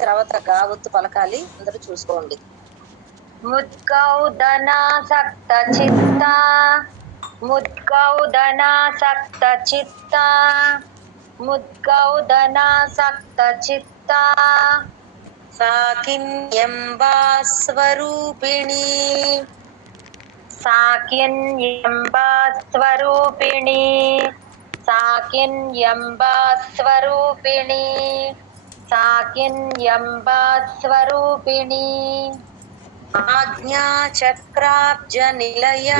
తర్వాత గావత్తు పలకాలి. అందరూ చూసుకోండి. ముద్గౌదనాసక్త చిత్తా ముద్గౌదనాసక్త చిత్తా ముద్గౌదనాసక్త చిత్తా సాకిన్యంబా స్వరూపిణి సాకిన్యంబా స్వరూపిణి సాకిన్యంబా స్వరూపిణి సాకిన్యంబా స్వరూపిణి ఆజ్ఞాచక్రాబ్జ నిలయ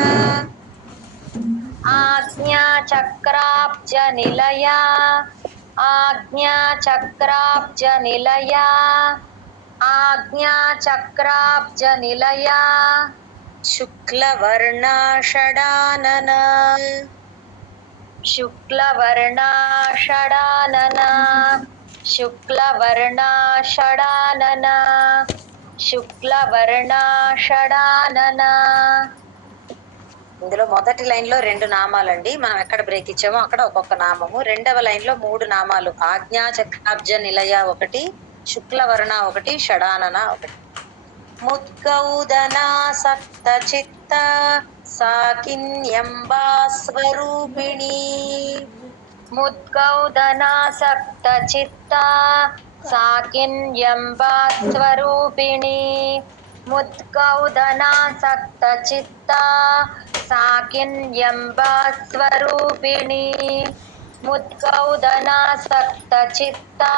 ఆజ్ఞాచక్రాబ్జ నిలయ ఆజ్ఞాచక్రాబ్జ నిలయ ఆజ్ఞాచక్రాబ్జ నిలయ శుక్లవర్ణా షడానన శుక్లవర్ణా షడానన శుక్లవర్ణా షడానన శుక్లవర్ణా షడానన. ఇందులో మొదటి లైన్ లో 2 నామాలండి. మనం ఎక్కడ బ్రేక్ ఇచ్చామో అక్కడ ఒక్కొక్క నామము. రెండవ లైన్ లో 3 నామాలు. ఆజ్ఞాచక్రాబ్జ నిలయ 1, శుక్లవర్ణ 1, షడానన 1. ముద్గౌదనాసక్త చిత్త సాకిన్యంబా స్వరూపిణి ముద్గౌదనాసక్త చిత్తా సాకిన్యంబా స్వరూపిణి ముద్గౌదనాసక్త చిత్తా సాకిన్యంబా స్వరూపిణి ముద్గౌదనాసక్త చిత్తా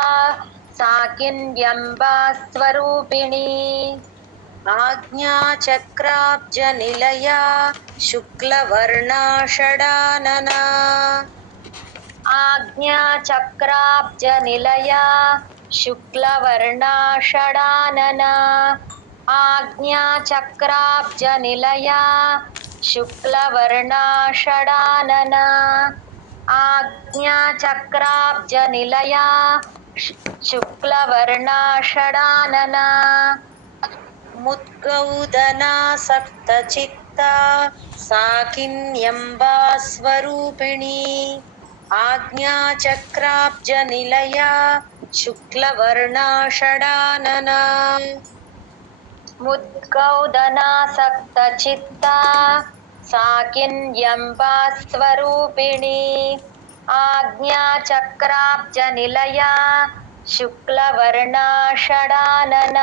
సాకిన్యంబా స్వరూపిణి ఆజ్ఞాచక్రాబ్జ నిలయ శుక్లవర్ణా షడానన ఆజ్ఞాచక్రాబ్జ నిలయ శుక్లవర్ణా షడానన ఆజ్ఞాచక్రాబ్జ నిలయ శుక్లవర్ణా షడానన ఆజ్ఞాచక్రాబ్జ నిలయ శుక్లవర్ణా షడానన ముద్గౌదనాసక్త చిత్త సాకిన్యంబా స్వరూపిణి ఆజ్ఞాచక్రాబ్జ నిలయ శుక్లవర్ణా షడానన ముద్గౌదనాసక్త చిత్తా సాకిన్యంబా స్వరూపిణి ఆజ్ఞాచక్రాబ్జ నిలయ శుక్లవర్ణా షడానన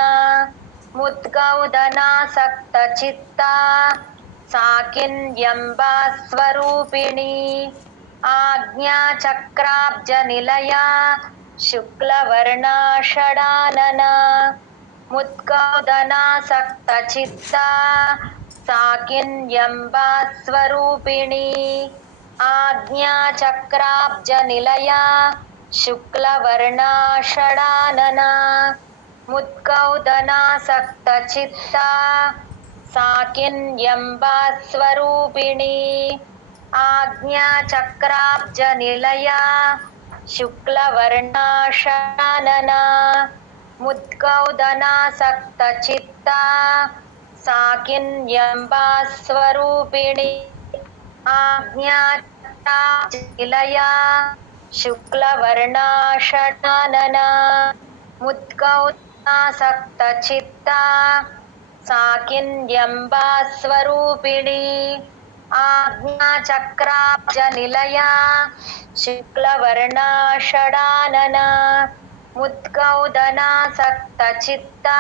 ముద్గౌదనాసక్త చిత్తా సాకిన్యంబా స్వరూపిణి ఆజ్ఞాచక్రాబ్జ నిలయ శుక్లవర్ణా షడానన ముద్గౌదనాసక్త చిత్తా సాకిన్యంబా స్వరూపిణి ఆజ్ఞాచక్రాబ్జ నిలయ శుక్లవర్ణా షడానన ముద్గౌదనాసక్త చిత్తా సాకిన్యంబా స్వరూపిణి ఆజ్ఞాచక్రాబ్జ నిలయ శుక్లవర్ణా షడానన ముద్గౌదనాసక్త చిత్తా సాకిన్యంబా స్వరూపిణి ఆజ్ఞాచక్రాబ్జ నిలయ శుక్లవర్ణా షడానన ముద్గౌదనాసక్త చిత్తా సాకిన్యంబా స్వరూపిణి ఆజ్ఞాచక్రాబ్జ నిలయ శుక్లవర్ణా షడానన ముద్గౌదనాసక్త చిత్తా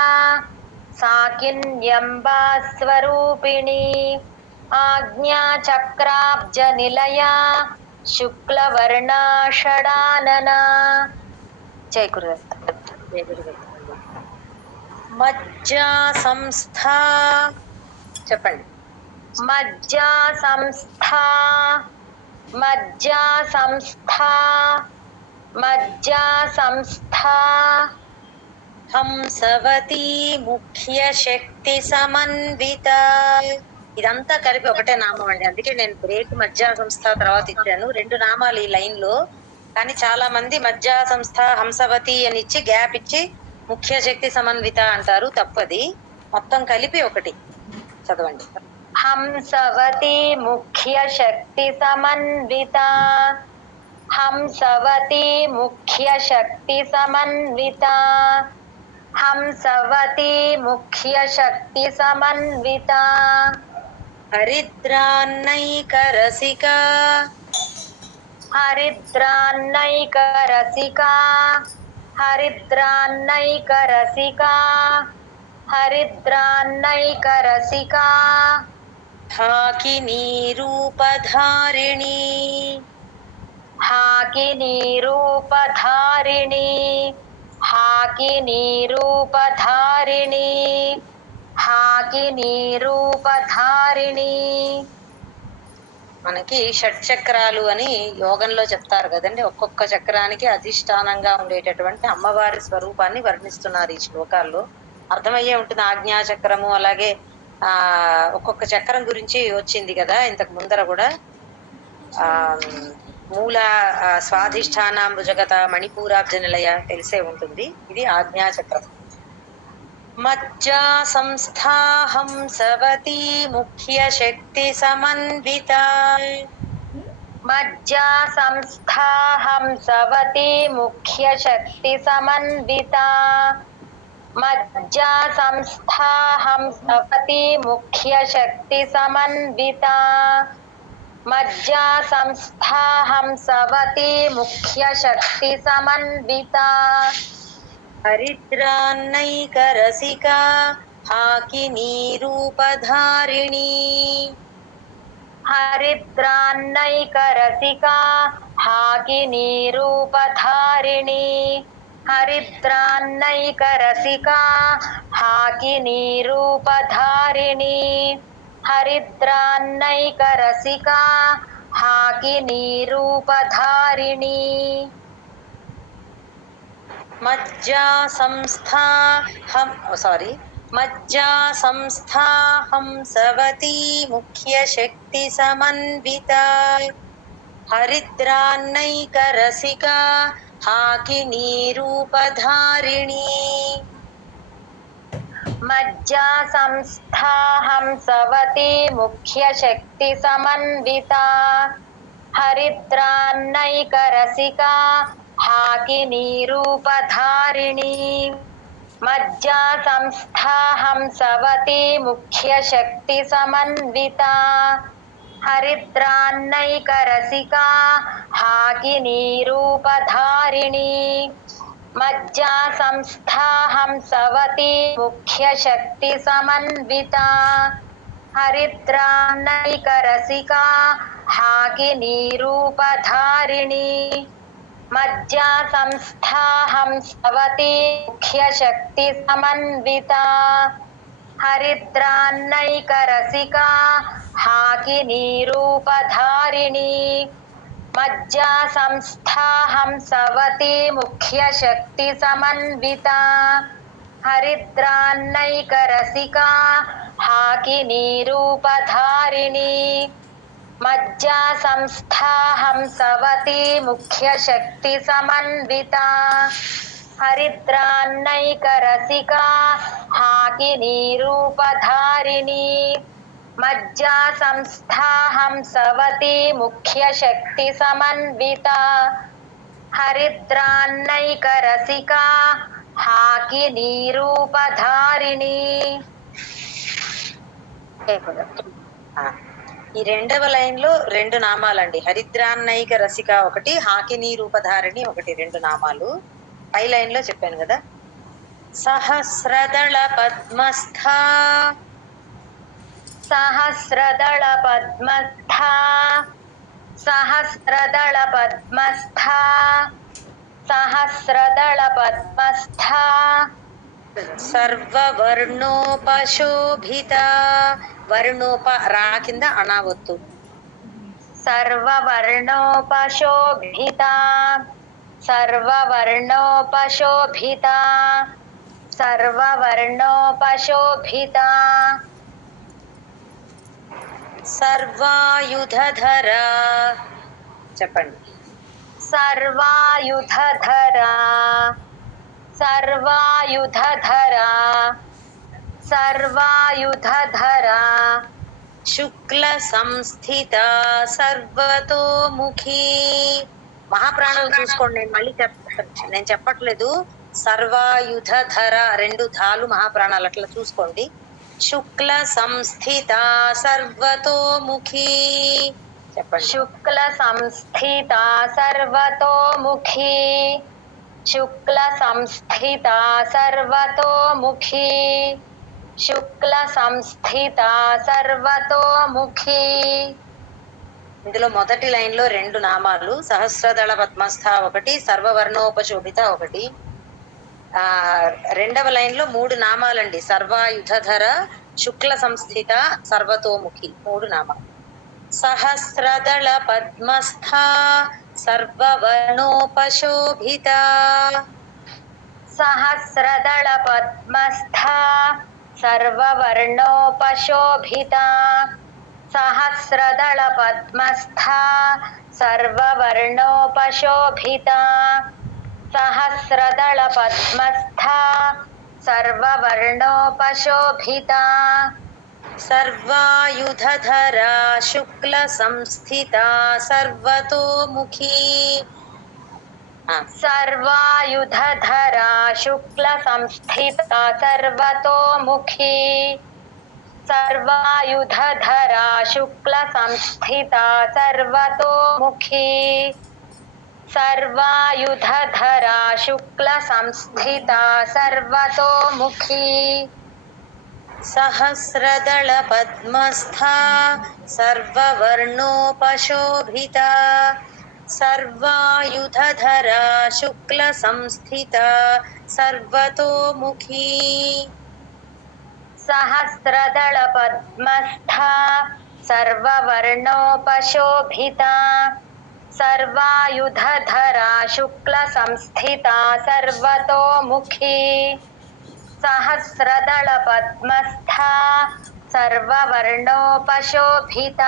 సాకిన్యంబా స్వరూపిణి ఆజ్ఞాచక్రాబ్జ నిలయ శుక్లవర్ణా షడానన. జై గురుదత్త. జయ గురుదత్త. మజ్జా సంస్థా చెప్పండి. మజ్జా సంస్థా మజ్జా సంస్థా మజ్జా సంస్థా హంసవతి ముఖ్య శక్తి సమన్విత. ఇదంతా కలిపి ఒకటే నామం అండి. అందుకే నేను బ్రేక్ మజ్జా సంస్థ తర్వాత ఇచ్చాను. 2 నామాలు ఈ లైన్ లో. కానీ చాలా మంది మజ్జా సంస్థ హంసవతి అని ఇచ్చి గ్యాప్ ఇచ్చి ముఖ్య శక్తి సమన్విత అంటారు. తప్పది. మొత్తం కలిపి ఒకటి చదవండి. హంసవతి ముఖ్య శక్తి సమన్విత హంసవతి ముఖ్య శక్తి సమన్విత హంసవతి ముఖ్య శక్తి సమన్విత హరిద్రాన్నైకరసికా హరిద్రాన్నైకరసికా హరిద్రాన్నైకరసికా హరిద్రాన్నైకరసికా హాకినీ రూపధారిణీ హాకినీ రూపధారిణి హాకినీ రూపధారిణి హాకినీ రూపధారిణి. మనకి షట్చక్రాలు అని యోగంలో చెప్తారు కదండి. ఒక్కొక్క చక్రానికి అధిష్టానంగా ఉండేటటువంటి అమ్మవారి స్వరూపాన్ని వర్ణిస్తున్నారు ఈ శ్లోకాల్లో. అర్థమయ్యే ఉంటుంది. ఆజ్ఞాచక్రము, అలాగే ఒక్కొక్క చక్రం గురించి వచ్చింది కదా ఇంతకు ముందర కూడా. మూల, స్వాధిష్టానం, భుజగత, మణిపూరాబ్జ నిలయ తెలిసే ఉంటుంది. ఇది ఆజ్ఞాచక్రం. మజ్జా సంస్థా హంసవతి ముఖ్య శక్తి సమన్విత మజ్జా సంస్థా హంసవతి ముఖ్య శక్తి సమన్విత మజ్జా సంస్థా హంసవతి ముఖ్య శక్తి సమన్విత మజ్జా సంస్థా హంసవతి ముఖ్య శక్తి సమన్విత హరిద్రాన్నైకరసికా హాకినీ రూపధారిణీ హరిద్రాన్నైకరసికా హాకినీ రూపధారిణి హరిద్రాన్నైకరసికా హాకినీ రూపధారిణి హరిద్రాన్నైకరసికా హాకినీ రూపధారిణి. మజ్జా సంస్థా మజ్జా సంస్థా హంసవతి ముఖ్య శక్తి సమన్విత హరిద్రాన్నైకరసికా హాకినీ రూపధారిణి మజ్జా సంస్థా హంసవతి ముఖ్య శక్తి సమన్విత హరిద్రాన్నైకరసికా హాకినీ రూపధారిణి మజ్జా సంస్థా హంసవతి ముఖ్య శక్తి సమన్విత హరిద్రాన్నైకరసికా హాకినీ రూపధారిణి మజ్జా సంస్థా హంసవతి ముఖ్య శక్తి సమన్విత హరిద్రాన్నైకరసికా హాకినీ రూపధారిణి మజ్జా సంస్థా హంసవతి ముఖ్య శక్తి సమన్విత హరిద్రాన్నైకరసికా హాకినీ రూపధారిణి మజ్జా సంస్థా హంసవతి ముఖ్య శక్తి సమన్విత హరిద్రాన్నైకరసికా హాకినీ రూపధారిణి మజ్జా సంస్థా హంసవతి ముఖ్య శక్తి సమన్విత హరిద్రాన్నైకరసికా హాకినీ రూపధారిణి మజ్జా సంస్థా హంసవతి ముఖ్య శక్తి సమన్విత హరిద్రాన్నైకరసికా హాకినీ రూపధారిణి. ఈ రెండవ లైన్ లో రెండు నామాలండి. హరిద్రాన్నైక రసిక ఒకటి, హాకినీ రూపధారిణి ఒకటి, రెండు నామాలు. పై లైన్ లో చెప్పాను కదా. సహస్రదళ పద్మస్థా సహస్రదళ పద్మస్థా సహస్రదళ పద్మస్థా సహస్రదళ పద్మస్థా సర్వవర్ణోపశోభిత, వర్ణోప రా కింద అనావత్తు. సర్వవర్ణోపశోభిత సర్వవర్ణోపశోభిత సర్వవర్ణోపశోభిత సర్వాయుధధరా చెప్పండి. సర్వాయుధధరా సర్వాయుధధరా సర్వాయుధధరా శుక్ల సంస్థిత సర్వతోముఖి. మహాప్రాణాలు చూసుకోండి, నేను మళ్ళీ నేను చెప్పట్లేదు. సర్వాయుధధర, రెండు ధాలు మహాప్రాణాలు అట్లా చూసుకోండి. శుక్ల సంస్థిత సర్వతోముఖి, చెప్పండి. శుక్ల సంస్థిత సర్వతోముఖి, శుక్ల సంస్థిత సర్వతోముఖి, శుక్ల సంస్థిత సర్వతోముఖి. ఇందులో మొదటి లైన్ లో రెండు నామాలు, సహస్రదళ పద్మస్థ ఒకటి, సర్వవర్ణోపశోభిత ఒకటి. రెండవ లైన్ లో మూడు నామాలండి, సర్వాయుధధర, శుక్ల సంస్థిత, సర్వతోముఖి, మూడు నామాలు. సహస్రదళ పద్మస్థ సర్వవర్ణోపశోభిత, సహస్రదళ పద్మస్థ సర్వవర్ణోపశోభిత, సహస్రదళ పద్మస్థ సర్వవర్ణోపశోభిత, సహస్రదళ పద్మస్థ సర్వవర్ణోపశోభిత. సర్వాయుధధర శుక్ల సంస్థిత సర్వతోముఖి, సర్వాయుధధర శుక్ల సంస్థిత సర్వతోముఖి, సర్వాయుధధర శుక్ల సంస్థిత సర్వతోముఖి, సర్వాయుధధర శుక్ల సంస్థిత సర్వతోముఖి. సహస్రదళ పద్మస్థ సర్వవర్ణోపశోభిత, సర్వాయుధధర శుక్ల సంస్థిత సర్వతోముఖి. సహస్రదళ పద్మస్థ సర్వవర్ణోపశోభిత, సర్వాయుధధర శుక్ల సంస్థిత సర్వతోముఖి, సహస్రదళ పద్మస్థ సర్వవర్ణోపశోభిత,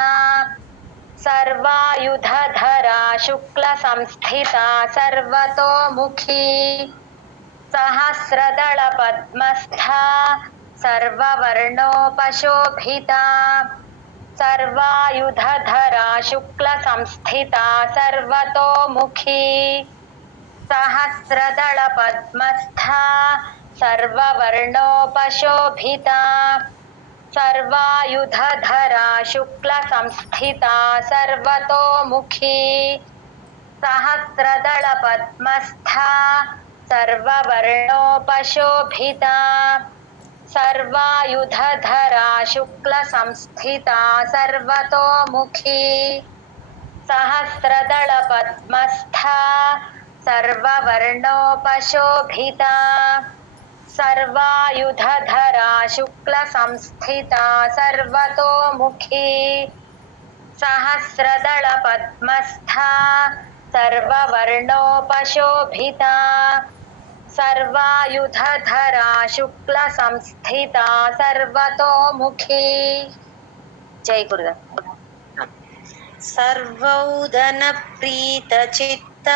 సర్వాయుధధర శుక్ల సంస్థిత సర్వతోముఖి, సహస్రదళ పద్మస్థ సర్వవర్ణోపశోభిత, సర్వాయుధధర శుక్ల సంస్థిత సర్వతోముఖి, సహస్రదళ పద్మస్థ సర్వవర్ణోపశోభిత, సర్వాయుధధర శుక్ల సంస్థిత సర్వతోముఖి, సహస్రదళ పద్మస్థ సర్వవర్ణోపశోభిత, సర్వాయుధధర శుక్ల సంస్థిత సర్వతోముఖి, సహస్రదళ పద్మస్థ సర్వవర్ణోపశోభిత, సర్వాయుధధర శుక్ల సంస్థిత సర్వతోముఖి, సహస్రదళ పద్మస్థ సర్వవర్ణోపశోభిత, సర్వాయుధధర శుక్ల సంస్థిత సర్వతోముఖి. జై గురుదేవ్. సర్వౌదన ప్రీత చిత్త,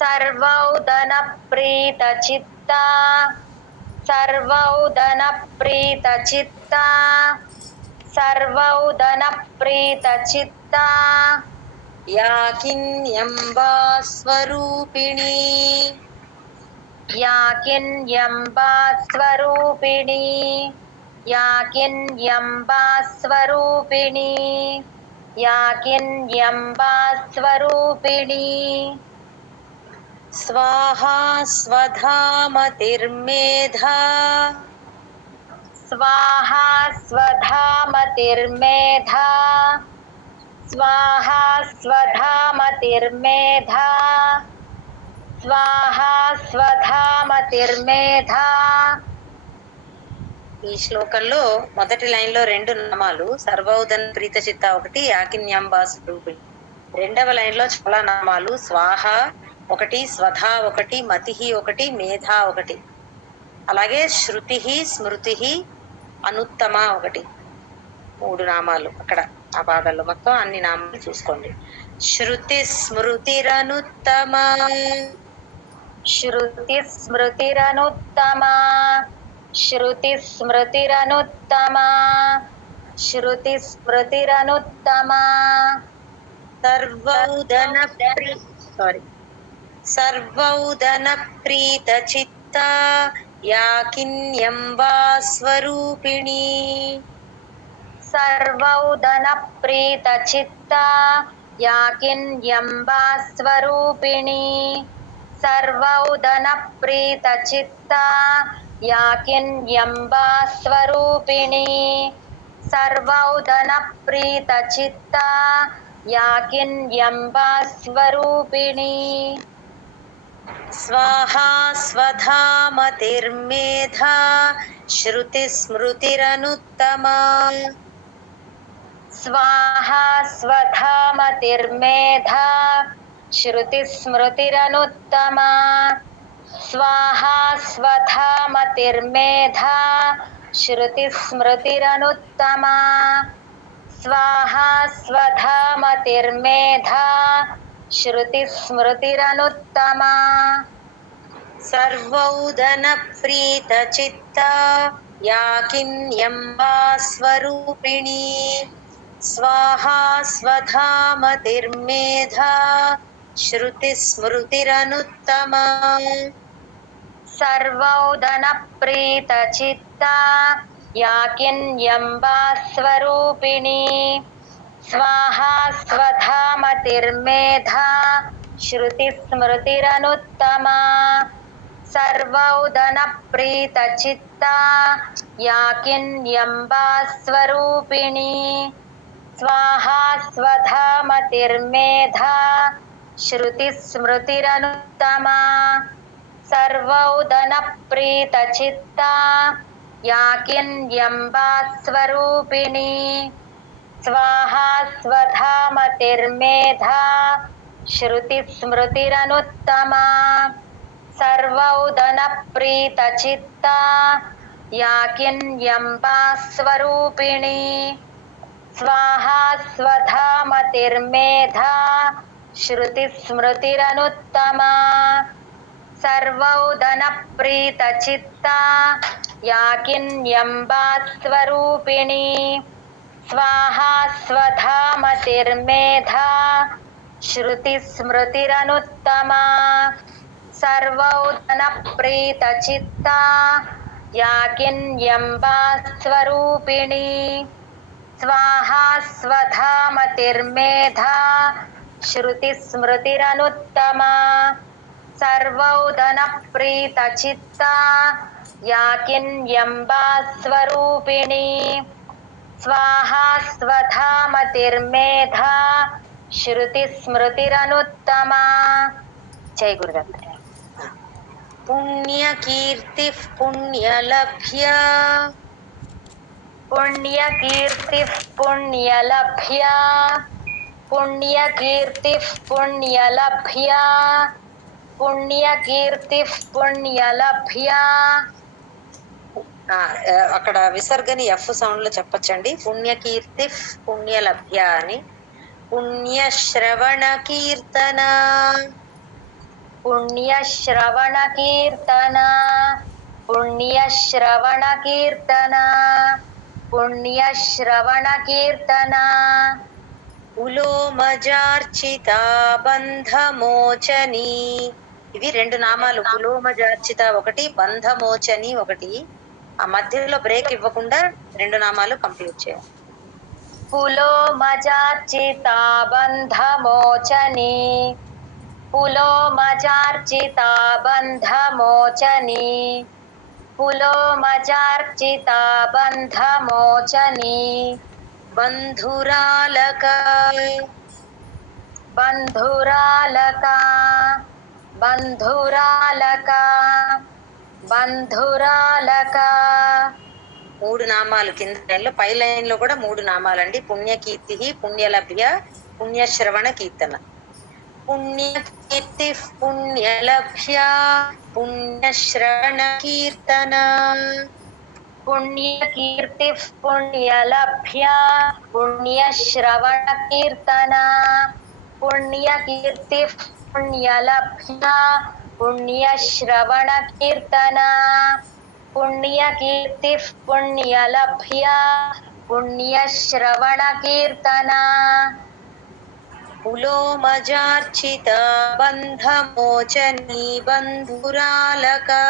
సర్వౌదన ప్రీత చిత్త, సర్వౌదన ప్రీత చిత్త, సర్వౌదన ప్రీత చిత్త, యాకిన్యంబా స్వరూపిణి, యాకిన్యంబా స్వరూపిణి, యాకిన్యంబా స్వరూపిణి, యాకిన్యంబా స్వరూపిణి. స్వాహా స్వధామతిర్మేధా, స్వాహా స్వధామతిర్మేధా, స్వాహా స్వధామతిర్మేధా, స్వాహా స్వధామతిర్మేధా. ఈ శ్లోకంలో మొదటి లైన్ లో రెండు నామాలు, సర్వౌదన్ ప్రీత చిత్త ఒకటి, యాకిన్యాంబా స్వరూపిణి. రెండవ లైన్ లో చాలా నామాలు, స్వాహ ఒకటి, స్వధా ఒకటి, మతిహి ఒకటి, మేధా ఒకటి. అలాగే శృతి, స్మృతి, అనుత్తమ ఒకటి. మూడు నామాలు అక్కడ ఆ పాదాల్లో. మొత్తం అన్ని నామాలు చూసుకోండి. శృతి స్మృతిరనుత్తమ, శృతి స్మృతిరనుత్తమ, శృతి స్మృతిరనుత్తమ, శృతి స్మృతిరనుత్తమ. సర్వౌదన సర్వౌదన ప్రీత చిత్త యాకిన్యం వా స్వరూపిణి సర్వౌదన ప్రీత చిత్త యాకిన్యం వా స్వరూపిణి సర్వౌదన ప్రీత చిత్త యాకిన్యం వా స్వరూపిణి సర్వౌదన ప్రీత చిత్త యాకిన్యం వా స్వరూపిణి స్వాహా స్వధామతిర్మేధా శృతిస్మృతిరనుత్తమా స్వాహా స్వధామతిర్మేధా శృతిస్మృతిరనుత్తమా స్వాహా స్వధామతిర్మేధా శృతిస్మృతిరనుత్తమా స్వాహా స్వధామతిర్మేధా శృతిస్మృతిరనుత్తమా సర్వౌదన ప్రీత చిత్త యాకిన్యం వా స్వరూపిణి స్వాహా స్వధామతిర్మేధా శృతిస్మృతిరనుత్తమా సర్వౌదన ప్రీత చిత్త యాకిన్యం వా స్వరూపిణి స్వాహా స్వధామతిర్మేధా శృతిస్మృతిరనుత్తమా సర్వౌదన ప్రీత చిత్త యాకిన్యం వా స్వరూపిణి స్వాహా స్వధామతిర్మేధా శృతిస్మృతిరనుత్తమా సర్వౌదన ప్రీత చిత్త యాకిన్యం వా స్వరూపిణి స్వాహా స్వధామతిర్మేధా శృతిస్మృతిరనుత్తమా సర్వౌదన ప్రీత చిత్త యాకిన్యం వా స్వరూపిణి స్వాహా స్వధామతిర్మేధా శృతిస్మృతిరనుత్తమా సర్వౌదన ప్రీత చిత్త యాకిన్యం వా స్వరూపిణి స్వాహా స్వధామతిర్మేధా శృతిస్మృతిరనుత్తమా సర్వౌదన ప్రీత చిత్త యాకిన్యం వా స్వరూపిణి స్వాహా స్వధామతిర్మేధా శృతిస్మృతిరనుత్తమా సర్వౌదన ప్రీత చిత్త యాకిన్యం వా స్వరూపిణి స్వాహా స్వధామతిర్మేధా శృతిస్మృతిరనుత్తమా. జై గురుదత్త. పుణ్యకీర్తి పుణ్యలభ్య పుణ్యకీర్తి పుణ్యలభ్య పుణ్యకీర్తి పుణ్యలభ్య పుణ్యకీర్తి పుణ్యలభ్య. అక్కడ విసర్గని ఎఫ్ సౌండ్ లో చెప్పచ్చండి. పుణ్యకీర్తి పుణ్యలభ్య అని. పుణ్యశ్రవణ కీర్తన పుణ్యశ్రవణ కీర్తన పుణ్యశ్రవణ కీర్తన పుణ్యశ్రవణ కీర్తన. పులోమజార్చిత బంధమోచని. ఇవి రెండు నామాలు. పులోమజార్చిత ఒకటి, బంధమోచని ఒకటి. ఆ మధ్యలో బ్రేక్ ఇవ్వకుండా రెండు నామాలు కంప్లీట్ చేయాలి. పులోమజార్చిత బంధమోచని పులోమజార్చిత బంధమోచని పులోమజార్చిత బంధమోచని. బంధురాలక బంధురాలక బంధురాలక బంధురాలక. మూడు నామాలు కింద లైన్ లో, పై లైన్ లో కూడా మూడు నామాలండి. పుణ్యకీర్తి, పుణ్యలభ్య, పుణ్యశ్రవణ కీర్తన. పుణ్యకీర్తి పుణ్యలభ్య పుణ్యశ్రవణ కీర్తన. పుణ్యకీర్తి పుణ్యలభ్య పుణ్యశ్రవణ కీర్తన. పుణ్యకీర్తి పుణ్యలభ్య పుణ్యశ్రవణ కీర్తన. పుణ్యకీర్తి పుణ్యలభ్య పుణ్యశ్రవణ కీర్తన. పులోమజార్చిత బంధమోచనీ బంధురాలకా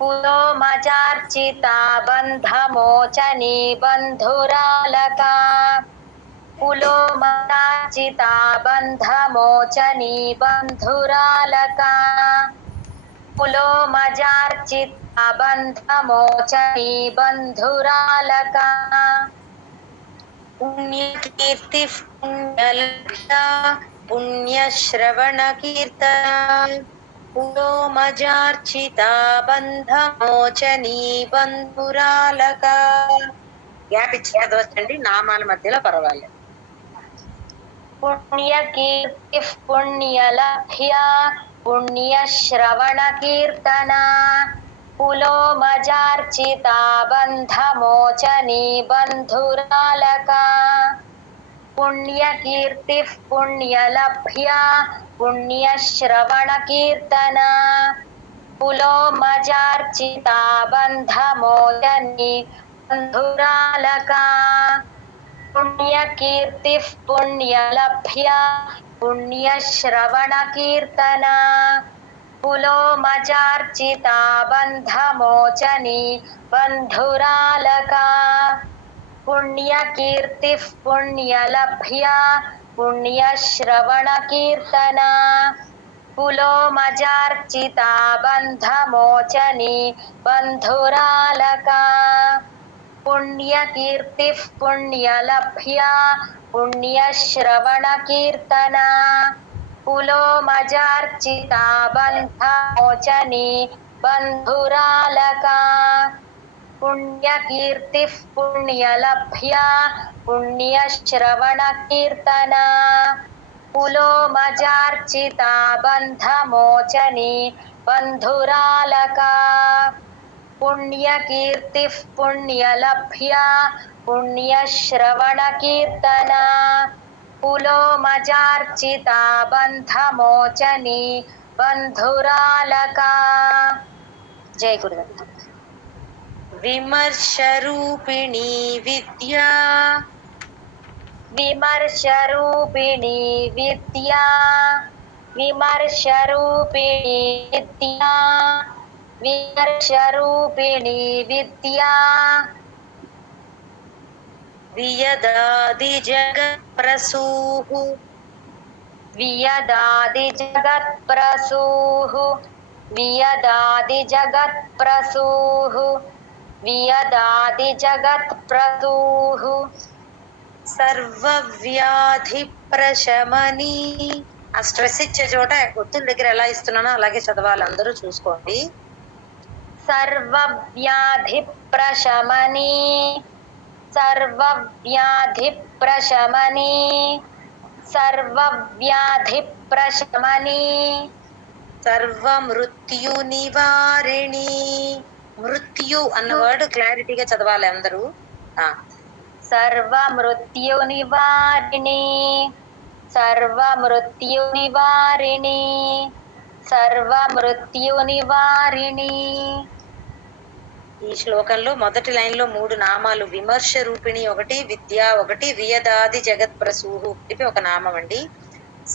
పులోమజార్చితా బంధమోచనీ బంధురాలకా పులోమజార్చితా బంధమోచనీ బంధురాలకా పులోమజార్చితా బంధమోచనీ బంధురాలకా పుణ్యకీర్తి పుణ్యలబ్ధా పుణ్యశ్రవణ కీర్తన పులోమజార్చితా బంధమోచనీ బంధురాలకా. గ్యాప్ ఇచ్చి చదవచ్చండి, నామాల మధ్యలో పర్వాలేదు. పుణ్యకీర్తి పుణ్యలభ్యా పుణ్యశ్రవణ కీర్తన పులోమజార్చితా బంధమోచనీ బంధురాలకా పుణ్యకీర్తి పుణ్యలభ్యా పుణ్యశ్రవణ కీర్తన పులోమజార్చితా బంధమోచనీ బంధురాలకా పుణ్యకీర్తి పుణ్యలభ్యా పుణ్యశ్రవణ కీర్తన పులోమజార్చితా బంధమోచనీ బంధురాలకా పుణ్యకీర్తి పుణ్యలభ్యా పుణ్యశ్రవణ కీర్తన పులోమజార్చితా బంధమోచనీ బంధురాలకా పుణ్యకీర్తి పుణ్యలభ్యా పుణ్యశ్రవణ కీర్తన పులోమజార్చితా బంధమోచనీ బంధురాలకా పుణ్యకీర్తి పుణ్యలభ్యా పుణ్యశ్రవణ కీర్తన పులోమజార్చితా బంధమోచనీ బంధురాలకా పుణ్యకీర్తి పుణ్యలభ్యా పుణ్యశ్రవణ కీర్తన పులోమజార్చితా బంధమోచనీ బంధురాలకా. జై గురుదత్త. విమర్శరూపిణీ విద్యా విమర్శరూపిణీ విద్యా విమర్శరూపిణీ విద్యా విమర్శరూపిణీ విద్యా వియదాది జగత్ప్రసూః వియదాది జగత్ప్రసూః వియదాది జగత్ప్రసూః వియదాది జగత్ప్రసూః సర్వవ్యాధి ప్రశమనీ. ఆ స్ట్రెస్ ఇచ్చే చోట ఒత్తుల దగ్గర ఎలా ఇస్తున్నానో అలాగే చదవాలి, అందరూ చూసుకోండి. సర్వవ్యాధి ప్రశమనీ సర్వవ్యాధి ప్రశమనీ సర్వవ్యాధి ప్రశమనీ సర్వమృత్యు నివారిణి. మృత్యు అన్న వర్డ్ క్లారిటీగా చదవాలి అందరూ. సర్వమృత్యు నివారిణి సర్వమృత్యు నివారిణి సర్వమృత్యు నివారిణి. ఈ శ్లోకంలో మొదటి లైన్ లో 3 నామాలు, విమర్శ రూపిణి ఒకటి, విద్యా ఒకటి, వియదాది జగత్ ప్రసూహు కలిపి ఒక నామం అండి.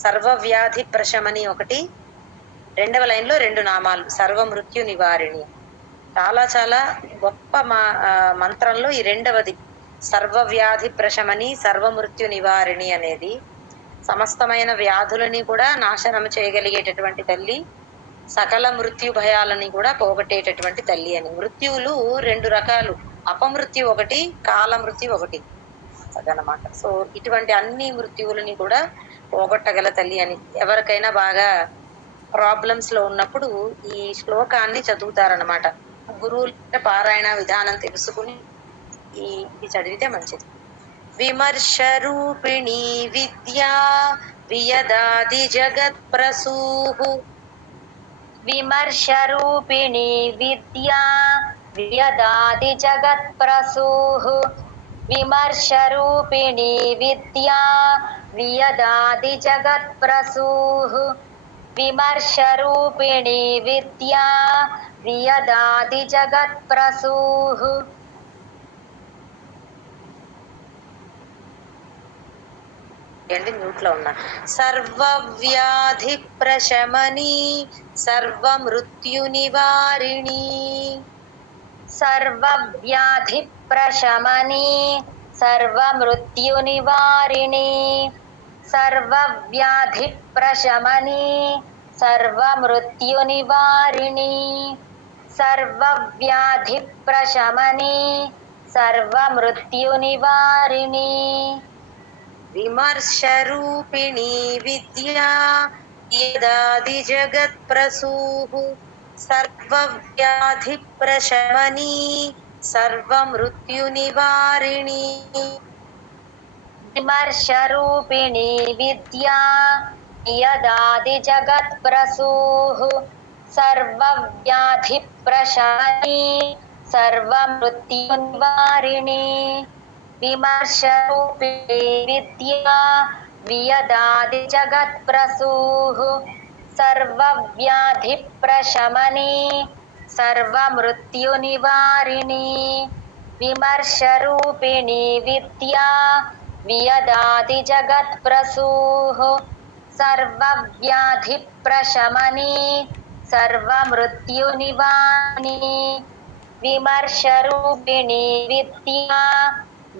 సర్వవ్యాధి ప్రశమని ఒకటి, రెండవ లైన్ లో 2 నామాలు, సర్వమృత్యు నివారిణి. చాలా చాలా గొప్ప మంత్రంలో ఈ రెండవది, సర్వవ్యాధి ప్రశమని సర్వమృత్యు నివారిణి అనేది. సమస్తమైన వ్యాధులని కూడా నాశనం చేయగలిగేటటువంటి తల్లి, సకల మృత్యు భయాలని కూడా పోగొట్టేటటువంటి తల్లి అని. మృత్యువులు 2 రకాలు, అపమృత్యు ఒకటి, కాల మృత్యు ఒకటి అదనమాట. సో ఇటువంటి అన్ని మృత్యువులని కూడా పోగొట్టగల తల్లి అని. ఎవరికైనా బాగా ప్రాబ్లమ్స్ లో ఉన్నప్పుడు ఈ శ్లోకాన్ని చదువుతారనమాట. గురువుల పారాయణ విధానం తెలుసుకుని ఇది చదివితే మంచిది. విమర్శ రూపిణి విద్యా వియదాది జగత్ ప్రసూహు. విమర్శ రూపిణి విద్యా వియదాది జగత్ ప్రసూహు. విమర్శ రూపిణి విద్యా వియదాది జగత్ ప్రసూహు. విమర్శ రూపిణి విద్యా వియదాది జగత్ ప్రసూహు. అండి మ్యూట్ లో ఉన్నా. సర్వవ్యాధి ప్రశమని సర్వమృత్యు నివారిణి. సర్వవ్యాధి ప్రశమని సర్వమృత్యు నివారిణి. సర్వవ్యాధి ప్రశమని సర్వమృత్యు నివారిణి. సర్వవ్యాధి ప్రశమని సర్వమృత్యు నివారిణి. విమర్శ రూపిణి విద్యా యదాది జగత్ ప్రసూః సర్వవ్యాధి ప్రశమని సర్వమృత్యు నివారిణి. విమర్శరూపిణి విద్యా యదాది జగత్ ప్రసూః సర్వవ్యాధి ప్రశమని సర్వమృత్యు నివారిణి. విమర్శరూపిణి విద్యా వియదాది జగత్ ప్రసూః సర్వవ్యాధి ప్రశమని సర్వమృత్యు నివారిణి. విమర్శరూపిణి విద్యా వియదాది జగత్ ప్రసూః సర్వవ్యాధి ప్రశమని సర్వమృత్యు నివారిణి. విమర్శరూపిణి విద్యా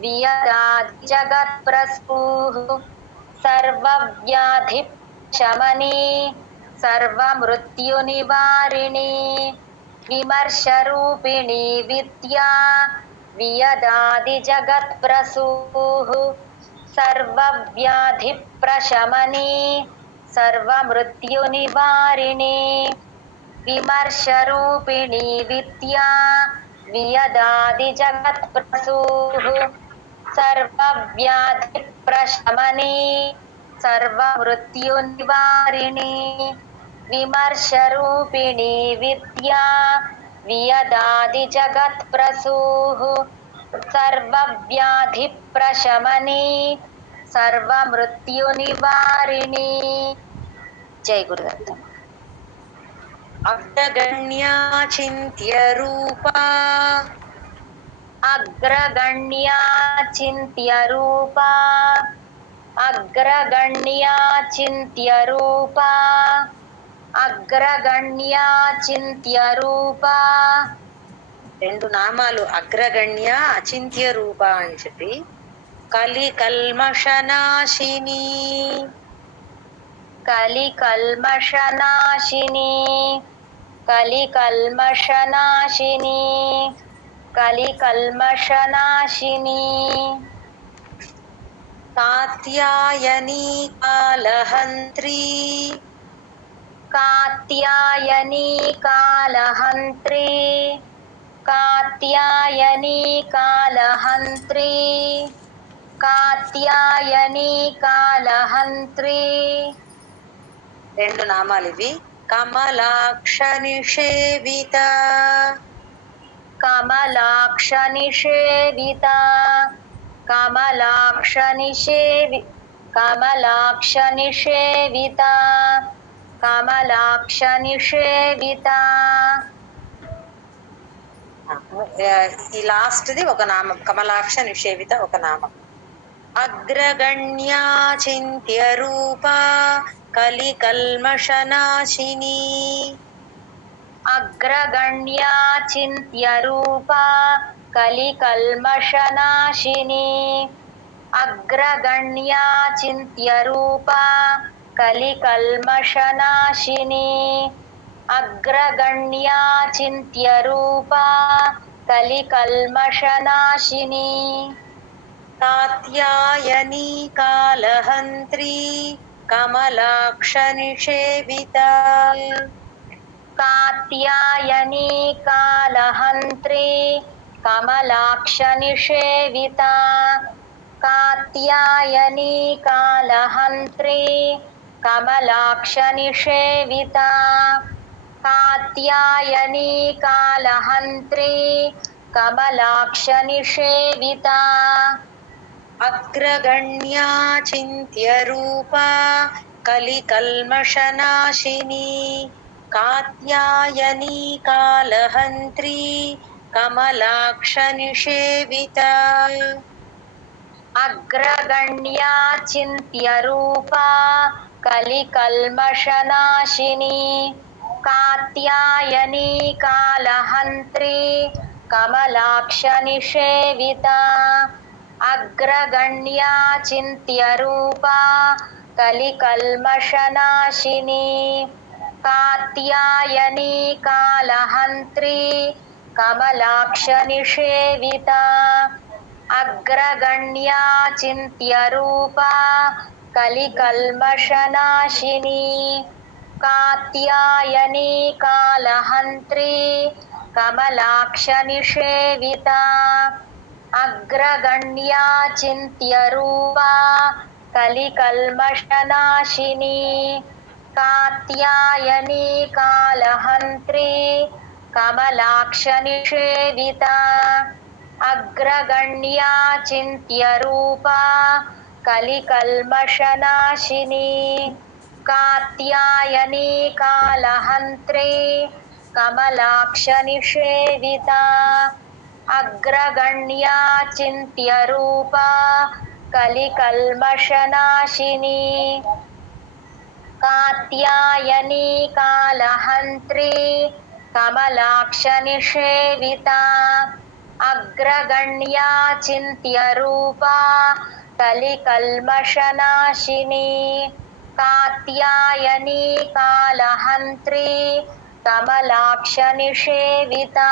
వియదాది జగత్ ప్రసూః సర్వవ్యాధి ప్రశమని సర్వమృత్యు నివారిణి. విమర్శరూపిణి విద్యా వియదాది జగత్ ప్రసూః సర్వవ్యాధి ప్రశమని సర్వమృత్యు నివారిణి. విమర్శరూపిణి విద్యా వియదాది జగత్ ప్రసూః సర్వవ్యాధి ప్రశమని సర్వమృత్యు నివారిణి. విమర్శరూపిణి విద్యా వియదాది జగత్ ప్రసూః సర్వవ్యాధి ప్రశమని సర్వమృత్యు నివారిణి. జై గురుదత్త. అగ్రగణ్యా చింత్య రూపా అగ్రగణ్యా చింత్య రూపా అగ్రగణ్యా చింత్య రూపా అగ్రగణ్యా చింత్య రూపా. రెండు నామాలు అగ్రగణ్య అచింత్య రూప అని చెప్పి. కలి కల్మషనాశిని కలి కల్మషనాశిని కలి కల్మషనాశిని కలి కల్మషనాశిని. కాత్యాయని కాలహంత్రి కాత్యాయని కాలహంత్రి కాత్యాయని కాలహంత్రి కాత్యాయని కాలహంత్రి. రెండు నామాలు ఇవి. కమలాక్ష నిషేవిత కమలాక్ష నిషేవిత కమలాక్ష నిషేవి కమలాక్ష నిషేవిత కమలాక్ష నిషేవిత. ఈ లాస్ట్ ది ఒక నామం. కమలాక్ష నిషేవిత ఒక నామం. అగ్రగణ్యా చింత్య రూప కలి కల్మషనాశిని అగ్రగణ్యా చింత్య రూపా కలి కల్మషనాశిని అగ్రగణ్యా చింత్య రూపా కలి కల్మషనాశిని అగ్రగణ్యా చింత్య రూపా కలి కల్మషనాశిని. కాత్యాయని కాలహంత్రి కమలాక్ష నిషేవిత కాత్యాయని కాలహంత్రి కమలాక్ష నిషేవిత కాత్యాయని కాలహంత్రి కమలాక్ష నిషేవిత కాత్యాయని కాలహంత్రి కమలాక్ష నిషేవిత. అగ్రగణ్యా చింత్య రూప కలి కల్మషనాశిని కాత్యాయని కాలహంత్రి కమలాక్ష నిషేవిత. అగ్రగణ్యా చింత్యరూపా కలికల్మషనాశిని కాత్యాయనీ కాళహంత్రీ కమలాక్ష నిషేవితా అగ్రగణ్యా చింత్యరూపా కలికల్మషనాశిని కాత్యాయనీ కాళహంత్రీ కమలాక్ష నిషేవితా అగ్రగణ్యా చింత్యరూపా కలికల్మషనాశిని కాత్యాయనీ కాళహంత్రీ కమలాక్ష నిషేవితా అగ్రగణ్యా చింత్యరూపా కలికల్మషనాశిని కాత్యాయనీ కాళహంత్రీ కమలాక్ష నిషేవితా అగ్రగణ్యా చింత్యరూపా కలికల్మషనాశిని కాత్యాయనీ కాళహంత్రీ కమలాక్ష నిషేవితా అగ్రగణ్యా చింత్యరూపా కలికల్మషనాశిని కాత్యాయనీ కాళహంత్రీ కమలాక్ష నిషేవితా అగ్రగణ్యా చింత్యరూపా కలికల్మషనాశిని కాత్యాయనీ కాళహంత్రీ కమలాక్ష నిషేవితా.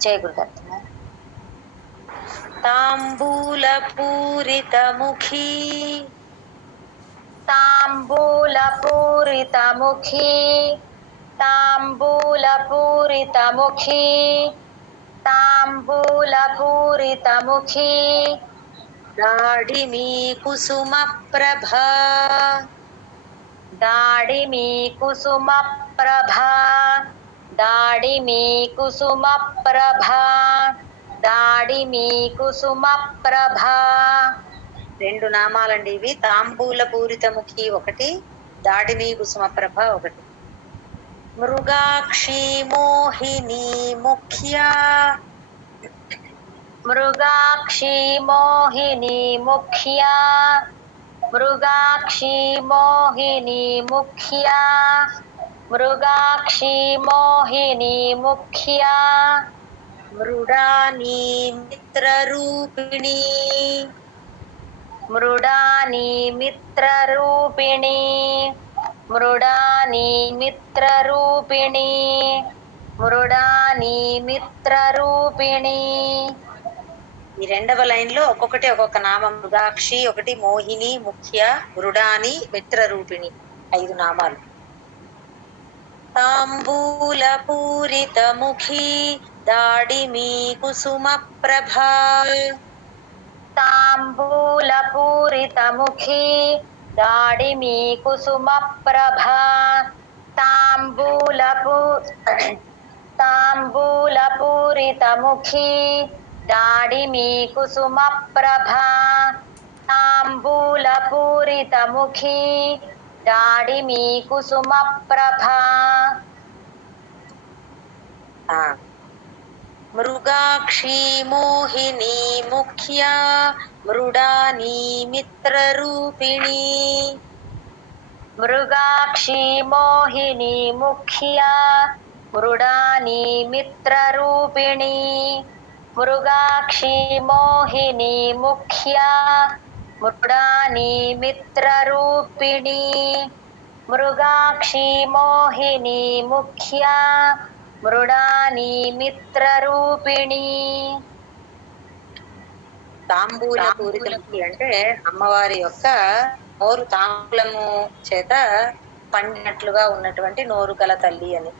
జయ గురుదత్త. తాంబూలపూరితముఖీ తాంబూలపూరితముఖీ తాంబూలపూరితముఖీ తాంబూలపూరితముఖీ దాడిమీ కుసుమ ప్రభా దాడిమీ కుసుమ ప్రభా దాడిమీ కుసుమ ప్రభా దాడిమీ కుసుమ ప్రభా. రెండు నామాలండి ఇవి. తాంబూల పూరితముఖి ఒకటి, దాడిమీ కుసుమ ప్రభ ఒకటి. మృగాక్షి మోహిని ముఖ్యా మృగాక్షి మోహిని ముఖ్యా మృగాక్షి మోహిని ముఖ్యా మృగాక్షి మోహిని ముఖ్యా మృడాని మిత్రరూపిణి మృడాని మిత్రరూపిణి మృడాని మిత్రరూపిణి మృడాని మిత్రరూపిణి. ఈ రెండవ లైన్ లో ఒక్కొక్కటి ఒక్కొక్క నామం. మృగాక్షి ఒకటి, మోహిని, ముఖ్య, మృడాని, మిత్రరూపిణి, 5 నామాలు. తాంబూల పూరితముఖి దాడిమీ కుసుమ ప్రభా తాంబూలపూరితముఖీ దాడిమీ కుసుమ ప్రభా తాంబూలపూరితముఖీ దాడిమీ కుసుమ ప్రభా తాంబూలపూరితముఖీ దాడిమీ కుసుమ ప్రభా. మృగాక్షి మోహిని ముఖ్యా మృడాని మిత్రరూపిణి మృగాక్షి మోహిని ముఖ్యా మృడాని మిత్రరూపిణి మృగాక్షి మోహిని ముఖ్యా మృడాని మిత్రరూపిణి మృగాక్షి మోహిని ముఖ్యా మృడాని మిత్రరూపిణి. తాంబూల పూరితముఖి అంటే అమ్మవారి యొక్క నోరు తాంబూలము చేత పండినట్లుగా ఉన్నటువంటి నోరు గల తల్లి అని.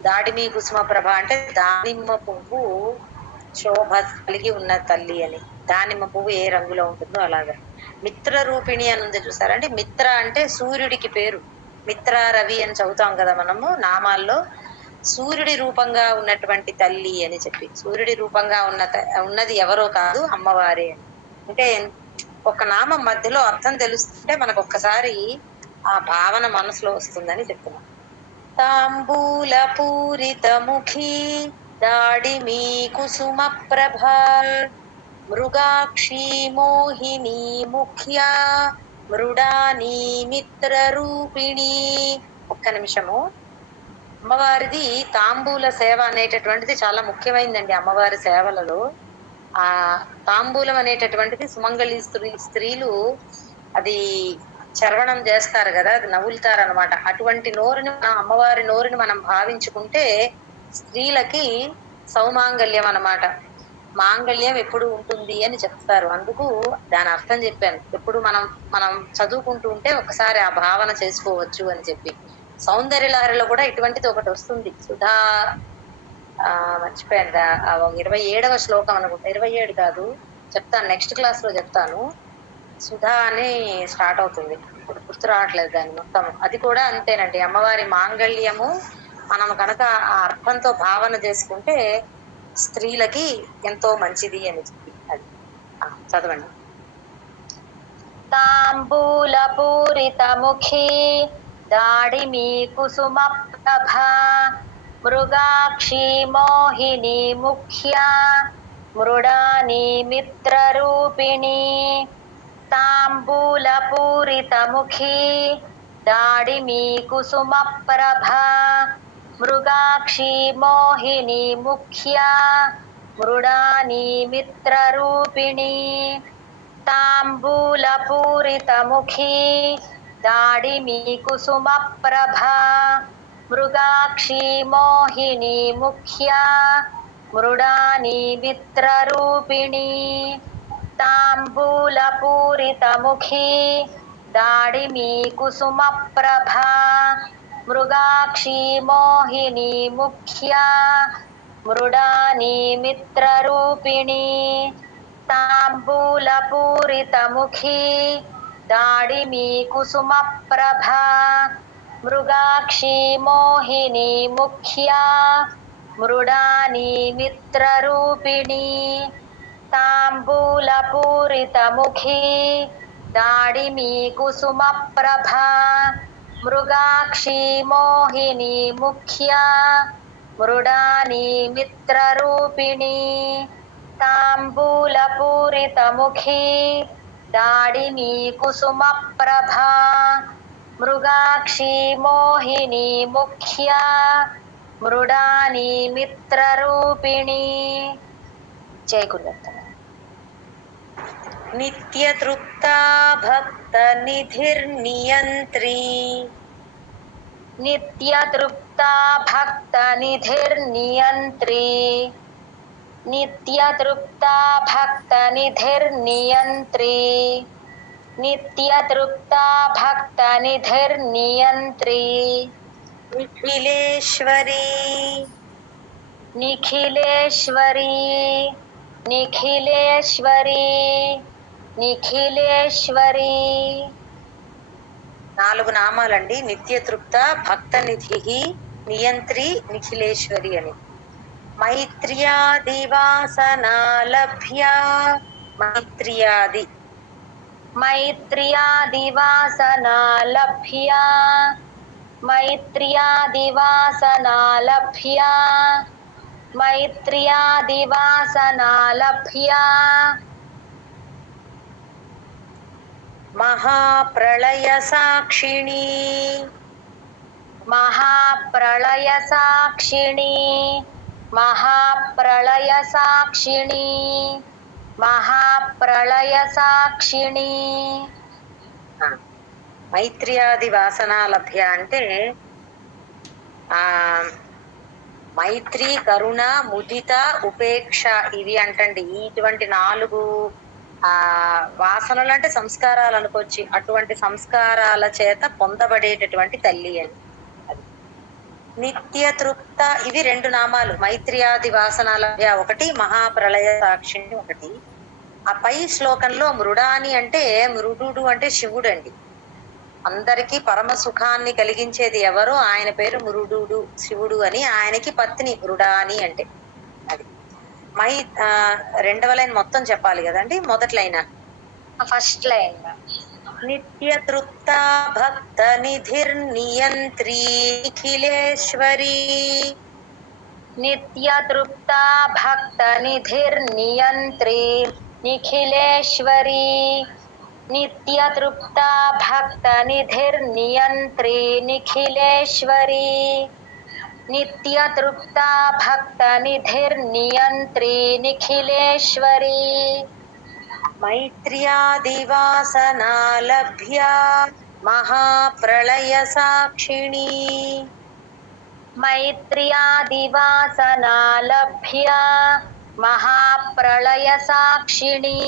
దాడిమీ కుసుమ ప్రభ అంటే దానిమ్మ పువ్వు శోభ కలిగి ఉన్న తల్లి అని. దానిమ్మ పువ్వు ఏ రంగులో ఉంటుందో అలాగా. మిత్ర రూపిణి అని ఉంది చూసారా. అంటే మిత్ర అంటే సూర్యుడికి పేరు. మిత్ర రవి అని చదువుతాం కదా మనము నామాల్లో. సూర్యుడి రూపంగా ఉన్నటువంటి తల్లి అని చెప్పి, సూర్యుడి రూపంగా ఉన్నది ఎవరో కాదు అమ్మవారే అని. అంటే ఒక నామం మధ్యలో అర్థం తెలుస్తుంటే మనకు ఒక్కసారి ఆ భావన మనసులో వస్తుందని చెప్తున్నాం. తాంబూల పూరిత ముఖీ దాడిమీ కుసుమ ప్రభ మృగాక్షీ మోహిని ముఖ్యా మృడాని మిత్ర రూపిణి. ఒక్క నిమిషము. అమ్మవారిది తాంబూల సేవ అనేటటువంటిది చాలా ముఖ్యమైనదండి అమ్మవారి సేవలలో. ఆ తాంబూలం అనేటటువంటిది సుమంగళి స్త్రీలు అది చర్వణం చేస్తారు కదా, అది నవ్వులుతారు అనమాట. అటువంటి నోరుని మనం అమ్మవారి నోరుని మనం భావించుకుంటే స్త్రీలకి సౌమాంగల్యం అన్నమాట. మాంగళ్యం ఎప్పుడు ఉంటుంది అని చెప్తారు. అందుకు దాని అర్థం చెప్పాను. ఎప్పుడు మనం మనం చదువుకుంటూ ఉంటే ఒకసారి ఆ భావన చేసుకోవచ్చు అని చెప్పి. సౌందర్య లహరిలో కూడా ఇటువంటిది ఒకటి వస్తుంది. సుధా మర్చిపోయాను, 27వ శ్లోకం అనుకుంటా, 27 కాదు, చెప్తాను నెక్స్ట్ క్లాస్ లో చెప్తాను. సుధా అని స్టార్ట్ అవుతుంది, ఇప్పుడు గుర్తు రావట్లేదు దాని మొత్తం. అది కూడా అంతేనండి, అమ్మవారి మాంగళ్యము మనం కనుక ఆ అర్థంతో భావన చేసుకుంటే స్త్రీలకి ఎంతో మంచిది అని చెప్పి. అది చదవండి. తాంబూల పూరిత ముఖీ దాడిమీ కుసుమ ప్రభా మృగాక్షీ మోహిని ముఖ్యా మృడాని మిత్ర రూపిణి. తాంబూల పూరిత ముఖీ దాడిమీ కుసుమ ప్రభా మృగాక్షీ మోహిని ముఖ్యా మృడాని మిత్ర రూపిణి. తాంబూల పూరిత ముఖీ దాడిమీ కుసుమ ప్రభా మృగాక్షీ మోహిని ముఖ్యా మృడాని మిత్ర రూపిణి. తాంబూల పూరిత ముఖీ దాడిమీ కుసుమ ప్రభా మృగాక్షీ మోహిని ముఖ్యా మృడాని మిత్ర రూపిణి. తాంబూల పూరిత ముఖీ దాడిమీ కుసుమ ప్రభా మృగాక్షీ మోహిని ముఖ్యా మృడాని మిత్ర రూపిణి. తాంబూల పూరిత ముఖీ దాడిమీ కుసుమ ప్రభా మృగాక్షీ మోహిని ముఖ్యా మృడాని మిత్ర రూపిణి. తాంబూల పూరిత ముఖీ దాడిమీ కుసుమ ప్రభా మృగాక్షీ మోహిని ముఖ్యా మృడాని మిత్ర రూపిణి. జయ గురుదత్త. నిత్య తృప్తా భక్త నిధిర్నియంత్రీ నిత్య తృప్తా భక్త నిధిర్నియంత్రీ నిత్య తృప్తా భక్త నిధిర్నియంత్రీ నిత్య తృప్తా భక్త నిధిర్నియంత్రీ. నిఖిలేశ్వరీ నిఖిలేశ్వరీ నిఖిలేశ్వరీ నిఖిలేశ్వరీ. 4 నామాలండి. నిత్య తృప్త భక్త నిధి నియంత్రి నిఖిలేశ్వరి అని. మైత్ర్యాదివాసనాలభ్యా మైత్ర్యాది మైత్ర్యాదివాసనాలభ్యా మైత్ర్యాదివాసనాలభ్యా మైత్ర్యాదివాసనాలభ్యా. మహాప్రళయ సాక్షిణీ మహాప్రళయ సాక్షిణీ మహాప్రళయ సాక్షిణీ మహాప్రళయ సాక్షిణీ. మైత్ర్యాది వాసనాలభ్య అంటే ఆ మైత్రి, కరుణ, ముదిత, ఉపేక్ష ఇవి అంటండి. ఇటువంటి 4 వాసనలు అంటే సంస్కారాలు అనుకోవచ్చు. అటువంటి సంస్కారాల చేత పొందబడేటటువంటి తల్లి అని. అది నిత్య తృప్త. ఇవి 2 నామాలు. మైత్ర్యాది వాసనాలభ్య ఒకటి, మహాప్రళయ సాక్షిణి ఒకటి. ఆ పై శ్లోకంలో మృడాని అంటే మృడు అంటే శివుడు అండి. అందరికీ పరమ సుఖాన్ని కలిగించేది ఎవరో ఆయన పేరు మృడు, శివుడు అని. ఆయనకి పత్ని మృడాని అంటే. అది రెండవ లైన్ మొత్తం చెప్పాలి కదండి. మొదటి లైన్ ఫస్ట్ లైన్. నిత్య తృప్త భక్త నిధిర్నియంత్రీ నిఖిలేశ్వరీ నిత్య తృప్త భక్త నిధిర్నియంత్రీ నిఖిలేశ్వరీ నిత్యతృప్తా భక్తనిధిర్నియంత్రీ నిఖిలేశ్వరీ నిత్యతృప్తా భక్తనిధిర్నియంత్రీ నిఖిలేశ్వరీ మైత్ర్యాదివాసనాలభ్యా మహాప్రళయ సాక్షిణీ మైత్ర్యాదివాసనాలభ్యా మహాప్రళయ సాక్షిణీ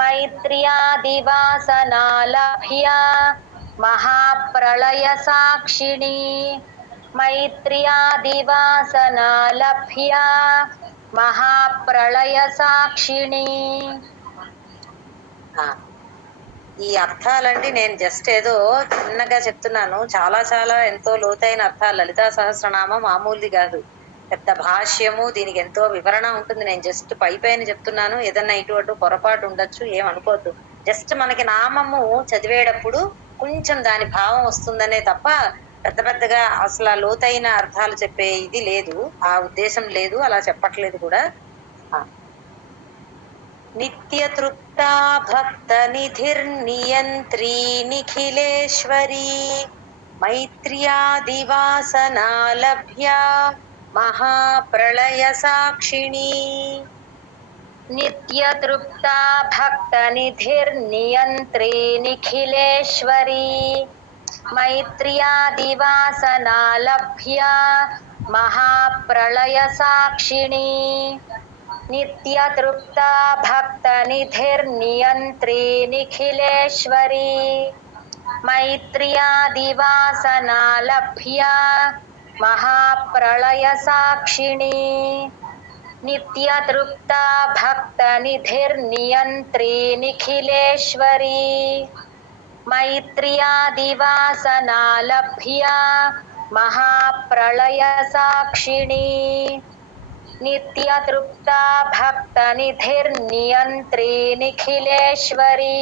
మైత్ర్యాదివాసనాలభ్యా మహాప్రళయ సాక్షిణీ మైత్ర్యాదివాసనాలభ్యా మహాప్రళయ సాక్షిణీ. ఈ అర్థాలండి నేను జస్ట్ ఏదో చిన్నగా చెప్తున్నాను. చాలా చాలా ఎంతో లోతైన అర్థాలు. లలితా సహస్రనామం మామూలుది కాదు, పెద్ద భాష్యము, దీనికి ఎంతో వివరణ ఉంటుంది. నేను జస్ట్ పైన చెప్తున్నాను. ఏదన్నా ఇటు అటు పొరపాటు ఉండొచ్చు, ఏమనుకోవద్దు. జస్ట్ మనకి నామము చదివేటప్పుడు కొంచెం దాని భావం వస్తుందనే తప్ప పెద్ద పెద్దగా అసలు ఆ లోతైన అర్థాలు చెప్పే ఇది లేదు, ఆ ఉద్దేశం లేదు, అలా చెప్పట్లేదు కూడా. నిత్యతృప్తా భక్త నిధిర్నియంత్రీ నిఖిలేశ్వరీ మైత్ర్యాదివాసనాలభ్యా మహాప్రళయ సాక్షిణీ నిత్యతృప్తా భక్తనిధిర్నియంత్రీ నిఖిలేశ్వరీ మైత్ర్యాదివాసనాలభ్యా మహాప్రళయ సాక్షిణీ నిత్యతృప్తా భక్తనిధిర్నియంత్రీ నిఖిలేశ్వరీ మైత్ర్యాదివాసనాలభ్యా మహాప్రళయ సాక్షిణీ నిత్యతృప్తా భక్తనిధిర్నియంత్రీ నిఖిలేశ్వరీ మైత్ర్యాదివాసనాలభ్యా మహాప్రళయ సాక్షిణీ నిత్యతృప్తా భక్తనిధిర్నియంత్రీ నిఖిలేశ్వరీ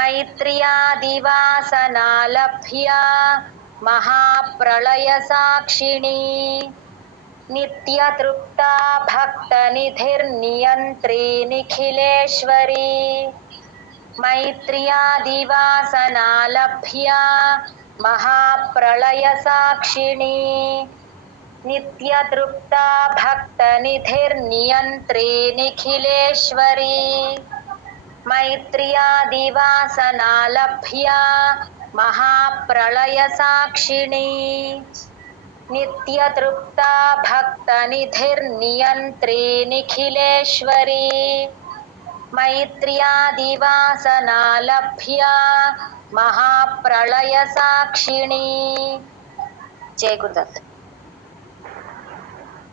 మైత్ర్యాదివాసనాలభ్యా మహాప్రళయ సాక్షిణీ నిత్యతృప్తా భక్తనిధిర్నియంత్రీ నిఖిలేశ్వరీ మైత్ర్యాదివాసనాలభ్యా మహాప్రళయ సాక్షిణీ నిత్యతృప్తా భక్తనిధిర్నియంత్రీ నిఖిలేశ్వరీ మైత్ర్యాదివాసనాలభ్యా మహాప్రళయ సాక్షిణీ నిత్యతృప్తా భక్తనిధిర్నియంత్రీ నిఖిలేశ్వరీ మైత్ర్యాదివాసనాలభ్యా మహాప్రళయ సాక్షిణీ. జయ గురుదత్.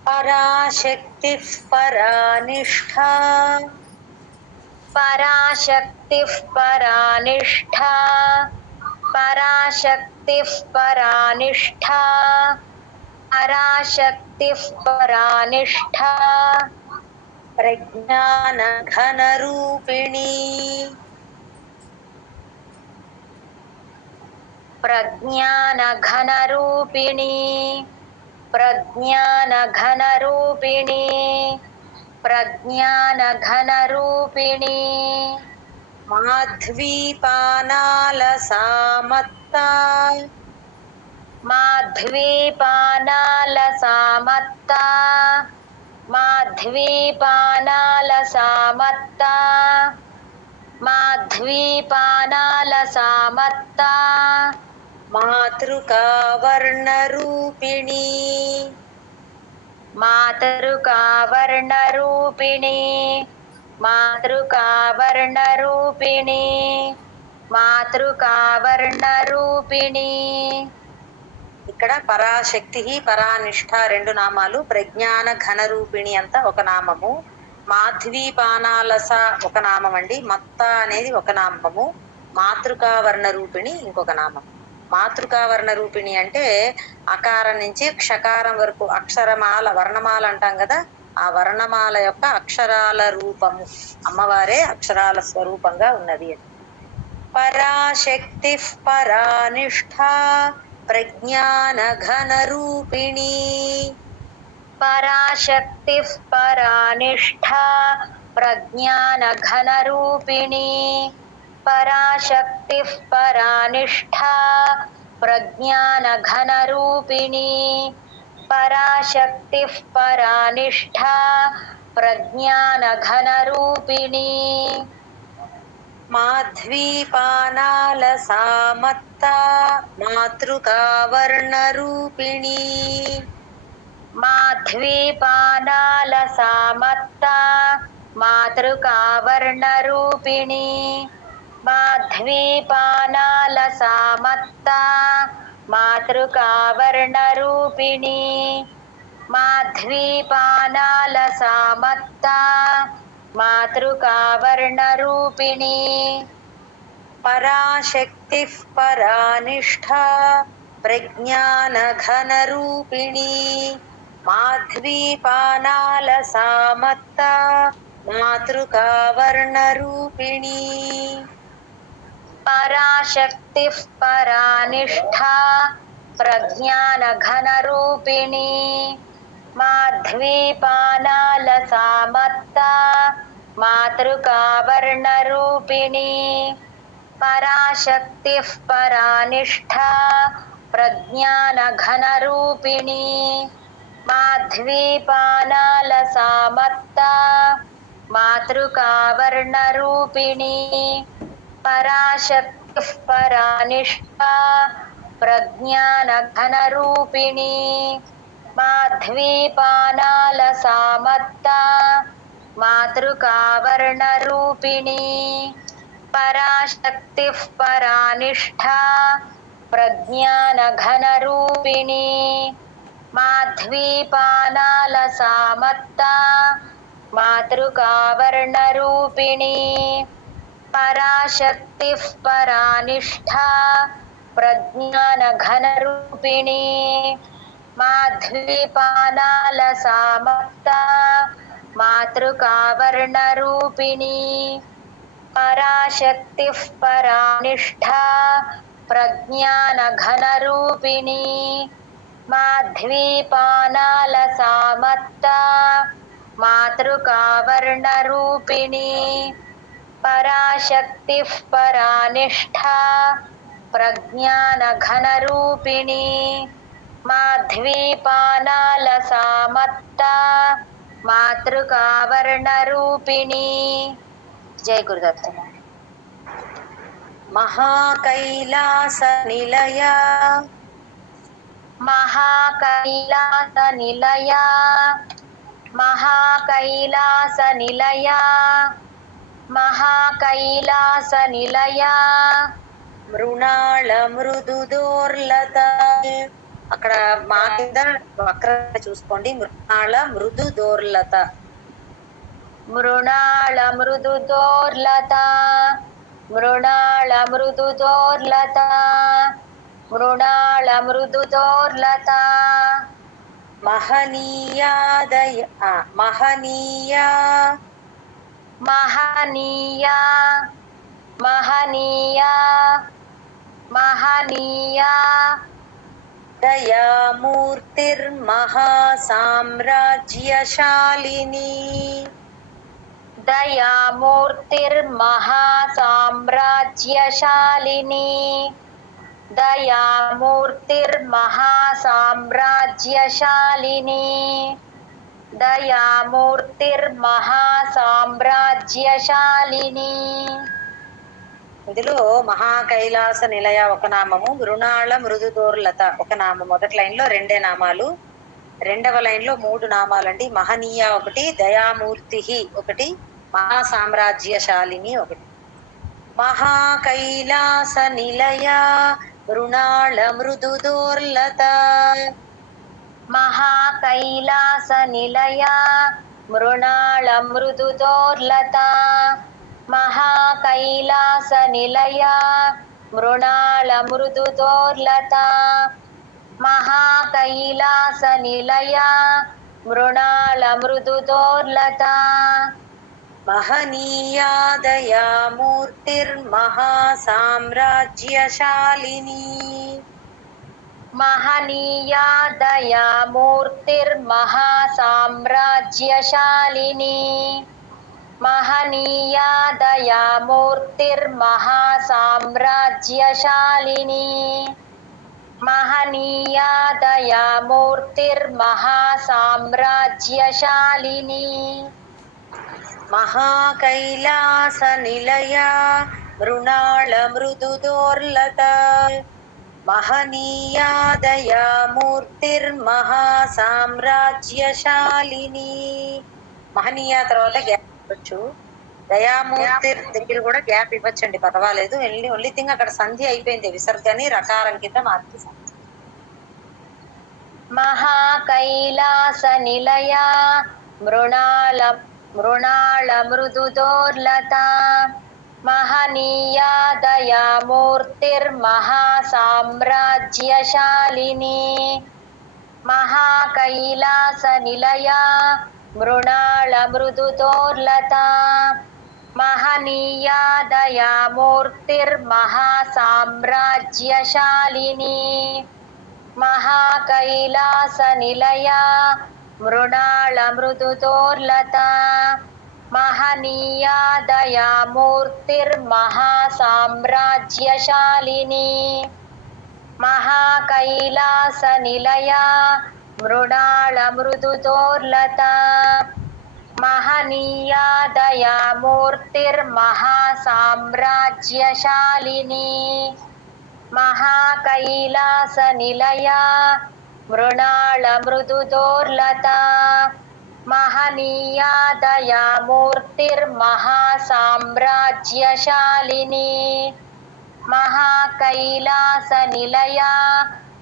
పరాశక్తిః పరానిష్ఠా పరాశక్తిః పరానిష్ఠా పరాశక్తిః పరానిష్ఠా పరాశక్తిః పరానిష్ఠా ప్రజ్ఞాన ఘనరూపిణీ ప్రజ్ఞాన ఘనరూపిణీ ప్రజ్ఞాన ఘనరూపిణీ ప్రజ్ఞాన ఘనరూపిణీ మాధ్వీపానాలసామత్తా మాధ్వీపానాలసామత్తా మాధ్వీపానాలసామత్తా మాధ్వీపానాలసామత్తా మాతృకావర్ణరూపిణీ మాతృకావర్ణరూపిణీ మాతృకావర్ణరూపిణీ మాతృకావర్ణరూపిణీ. ఇక్కడ పరాశక్తి పరానిష్ఠ రెండు నామాలు. ప్రజ్ఞాన ఘనరూపిణి అంతా ఒక నామము. మాధ్వీపానాలస ఒక నామం అండి. మత్త అనేది ఒక నామము. మాతృకావర్ణ రూపిణి ఇంకొక నామం. మాతృకావర్ణ రూపిణి అంటే అకారం నుంచి క్షకారం వరకు అక్షరమాల వర్ణమాల అంటాం కదా, ఆ వర్ణమాల యొక్క అక్షరాల రూపము. అమ్మవారే అక్షరాల స్వరూపంగా ఉన్నది. పరాశక్తి పరానిష్ఠా ప్రజ్ఞాన ఘనరూపిణీ పరాశక్తిః పరానిష్ఠా प्रज्ञानघनरूपिणी पराशक्तिः परानिष्ठा प्रज्ञानघनरूपिणी पराशक्तिः परानिष्ठा प्रज्ञानघनरूपिणी माध्वीपानालसामत्ता मातृकावर्णरूपिणी माध्वीपानालसामत्ता मातृकावर्णरूपिणी माध्वीपानालसामत्ता मातृकावर्णरूपिणी माध्वीपानालसामत्ता मातृकावर्णरूपिणी पराशक्तिः परानिष्ठा प्रज्ञानघनरूपिणी माध्वीपानालसामत्ता मातृकावर्णरूपिणी पराशक्तिः परानिष्ठा प्रज्ञानघनरूपिणी माध्वीपानालसामत्ता मातृकावर्णरूपिणी पराशक्तिः परानिष्ठा प्रज्ञानघनरूपिणी माध्वीपानालसामत्ता मातृकावर्णरूपिणी पराशक्तिः परानिष्ठा प्रज्ञानघनरूपिणी माध्वीपानालसामत्ता मातृकावर्णरूपिणी पराशक्तिः परानिष्ठा प्रज्ञानघनरूपिणी माध्वीपानालसामत्ता मातृकावर्णरूपिणी पराशक्तिः परानिष्ठा प्रज्ञानघनरूपिणी माध्वीपानालसामत्ता मातृकावर्णरूपिणी पराशक्तिः परानिष्ठा प्रज्ञानघनरूपिणी माध्वीपानालसामत्ता मातृकावर्णरूपिणी पराशक्तिः परानिष्ठा प्रज्ञानघनरूपिणी माध्वीपानालसामत्ता मातृकावर्णरूपिणी जय गुरुदत्त महाकैलासनिलया महाकैलासनिलया महाकैलासनिलया महाकैलासनिलया మృణాళ మృదుదోర్లత అక్కడ మా కింద వక్రత చూసుకోండి. మృణాళ మృదుదోర్లత మృణాళ మృదుదోర్లత మృణాళ మృదుదోర్లత మృణాళ మృదుదోర్లత మహనీయాదయ మహనీయా మహనీయా మహనీయా మహనీయా దయామూర్తిర్మహాసామ్రాజ్యశాలిని దయామూర్తిర్మహాసామ్రాజ్యశాలిని దయామూర్తిర్మహాసామ్రాజ్యశాలిని దయామూర్తిర్మహాసామ్రాజ్యశాలిని. ఇందులో మహాకైలాస నిలయ ఒక నామము, మృణాళ మృదుదోర్లత ఒక నామం. మొదటి లైన్ లో రెండే నామాలు, రెండవ లైన్ లో 3 నామాలండి. మహనీయ ఒకటి, దయామూర్తి ఒకటి, మహాసామ్రాజ్యశాలిని ఒకటి. మహాకైలాస నిలయ మృణాళ మృదుదోర్లత మహాకైలాస నిలయ మృణాళ మృదుదోర్లత మహాకైలాస నిలయ మృణాళ మృదుదోర్లత మహాకైలాస నిలయ మృణాళ మృదుదోర్లత మహనీయా దయామూర్తిర్మహాసామ్రాజ్యశాలిని మహనీయా దయామూర్తిర్మహాసామ్రాజ్యశాలిని महनीया दयामूर्तिर्महासाम्राज्यशालिनी महनीया दयामूर्तिर्महासाम्राज्यशालिनी महाकैलास निलया मृणाल मृदुदोर्लता महनीया దయామూర్తిర్మహాసామ్రాజ్యశాలిని. మహనీయ తర్వాత గ్యాప్ ఇవ్వచ్చు. దయామూర్తి దగ్గర కూడా గ్యాప్ ఇవ్వచ్చండి, పర్వాలేదు. ఓన్లీ థింగ్ అక్కడ సంధి అయిపోయింది, విసర్గని రకారం కింద మార్చి. మహాకైలాస నిలయ మృణాళ మృదుదోర్లత महनीया दयामूर्तिर्महासाम्राज्यशालिनी महाकैलासनिलया मृणालमृदुतोर्लता महनीया दयामूर्तिर्महासाम्राज्यशालिनी महाकैलासनिलया मृणालमृदुतोर्लता महनीया दयामूर्तिर्महासाम्राज्यशालिनी महाकैलासनिलया मृणालमृदुतोर्लता महनीया दयामूर्तिर्महासाम्राज्यशालिनी महाकैलासनिलया मृणालमृदुतोर्लता महनीया दयामूर्तिर्महासाम्राज्यशालिनी महाकैलासनिलया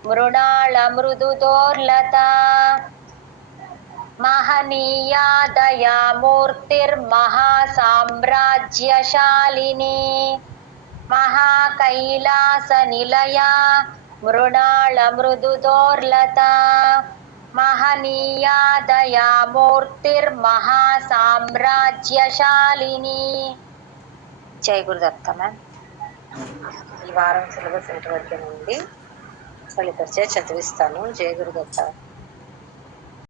मृणालमृदुतोर्लता महनीया दयामूर्तिर्महासाम्राज्यशालिनी महाकैलासनिलया मृणालमृदुतोर्लता महनीया दयामूर्तिर्महासाम्राज्यशालिनी. జై గురుదత్త. మ్యామ్ ఈ వారం సిలబస్ ఇంతవరకే ఉంది. ఫలిత చదివిస్తాను. జై గురుదత్త.